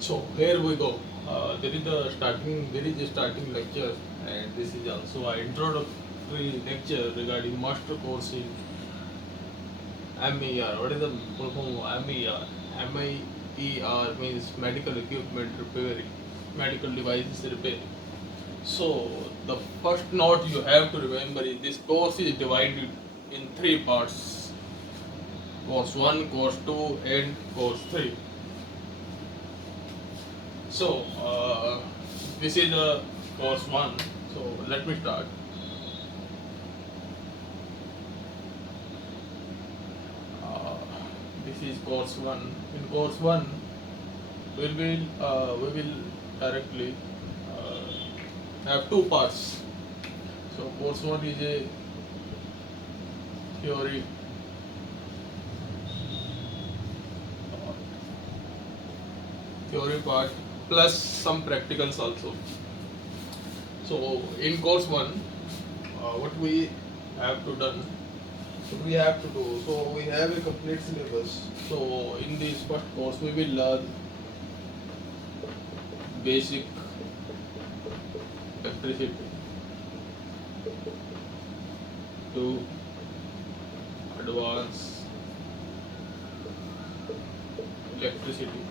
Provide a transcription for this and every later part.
So here we go. There is a starting lecture, and this is also an introductory lecture regarding master course in MER. What is the full form of MER? MER means medical equipment repairing, medical devices repairing. So the first note you have to remember is this course is divided in three parts: course 1, course 2, and course 3. So this is course 1. So let me start. Uh, this is course 1. In course 1, we will directly have two parts. So course 1 is a theory theory part plus some practicals also. So in course 1, what we have to done, what we have to do. So we have a complete syllabus. So in this first course, we will learn basic electricity to advanced electricity.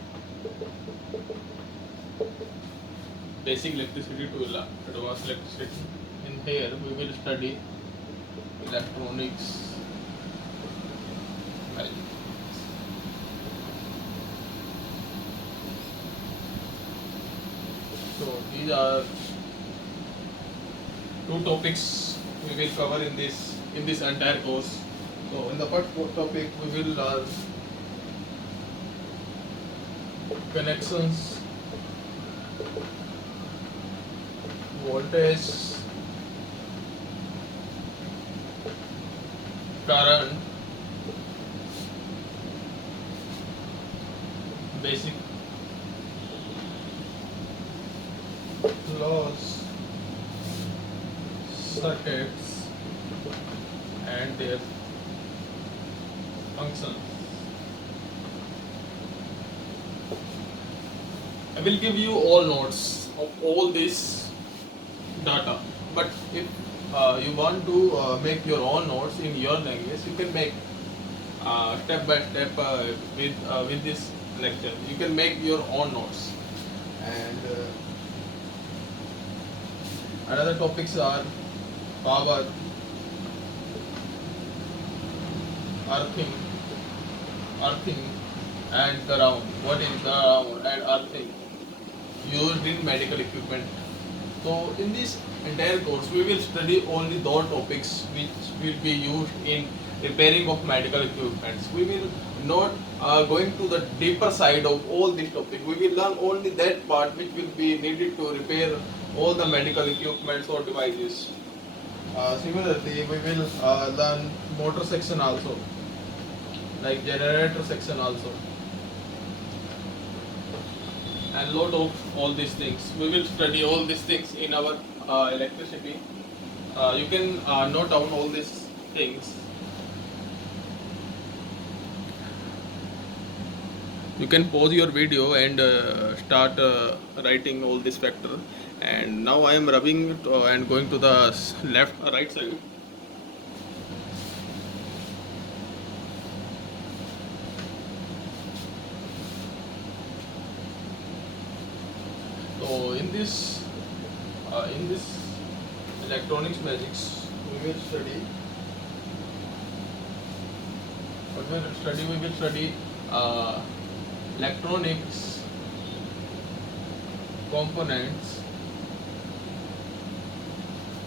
Basic electricity to advanced electricity. In here, we will study electronics. Right. So these are two topics we will cover in this entire course. So in the first topic we will learn connections, voltage, current, basic laws, circuits, and their functions. I will give you all notes of all this data, but if you want to make your own notes in your language, you can make step by step with this lecture. You can make your own notes, and another topics are power, earthing, earthing, and ground. What is ground and earthing used in medical equipment? So in this entire course, we will study only those topics which will be used in repairing of medical equipments. We will not going to the deeper side of all this topic. We will learn only that part which will be needed to repair all the medical equipments or devices. Similarly, we will learn motor section also, like generator section also, and lot of all these things. We will study all these things in our electricity. You can note down all these things. You can pause your video and start writing all this factor. And now I am rubbing it and going to the left right side. So in this electronics magics, we will study. What we will study? We will study electronics components.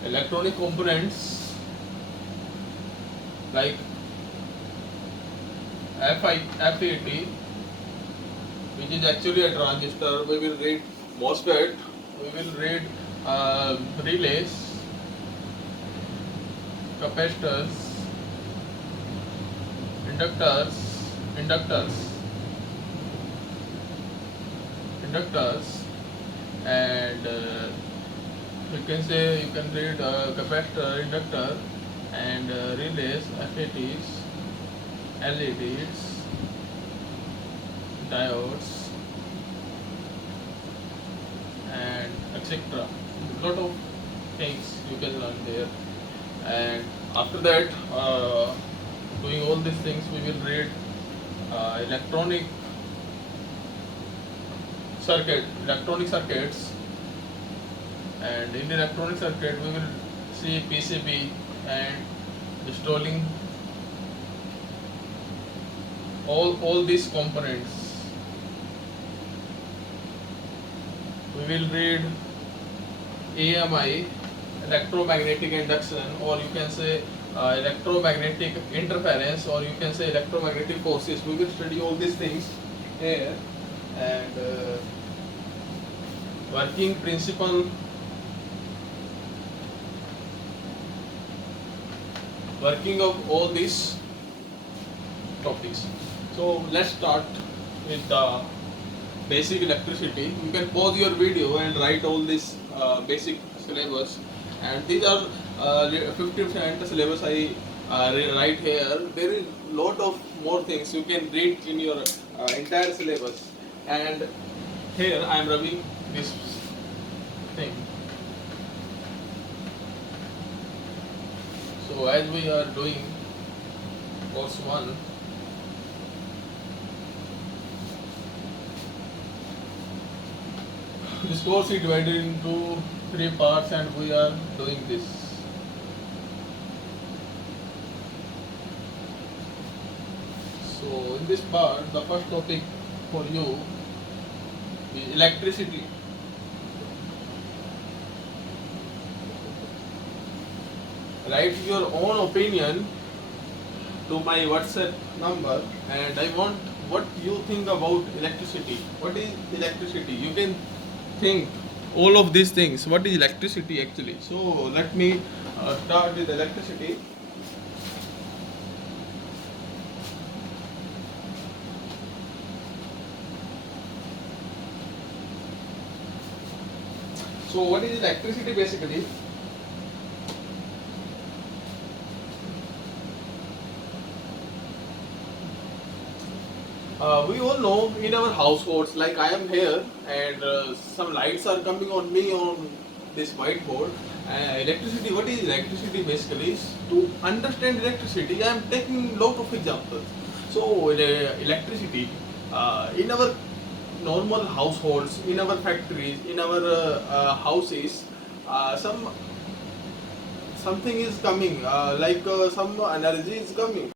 Electronic components like FET, which is actually a transistor. We will read MOSFET. We will read relays, capacitors, inductors, inductors, inductors, and you can read capacitor, inductor, and relays, FETs, LEDs, diodes, and etc. Lot of things you can learn there. And after that, doing all these things, we will read electronic electronic circuits, and in the electronic circuit we will see PCB and installing all these components. We will read AMI, electromagnetic induction, or you can say electromagnetic interference, or you can say electromagnetic forces. We will study all these things here. And working principle, working of all these topics. So let's start with the basic electricity. You can pause your video and write all this basic syllabus, and these are 50% syllabus I write here. There is lot of more things you can read in your entire syllabus, and here I am rubbing this thing. So as we are doing course 1, this course is divided into 3 parts, and we are doing this. So in this part, the first topic for you is electricity. Write your own opinion to my WhatsApp number, and I want what you think about electricity. What is electricity? You can think all of these things. What is electricity actually? So let me start with electricity. So what is electricity basically? We all know in our households, like I am here, and some lights are coming on me on this whiteboard. Electricity, what is electricity basically? To understand electricity, I am taking lot of examples. So electricity in our normal households, in our factories, in our houses, something is coming, some energy is coming.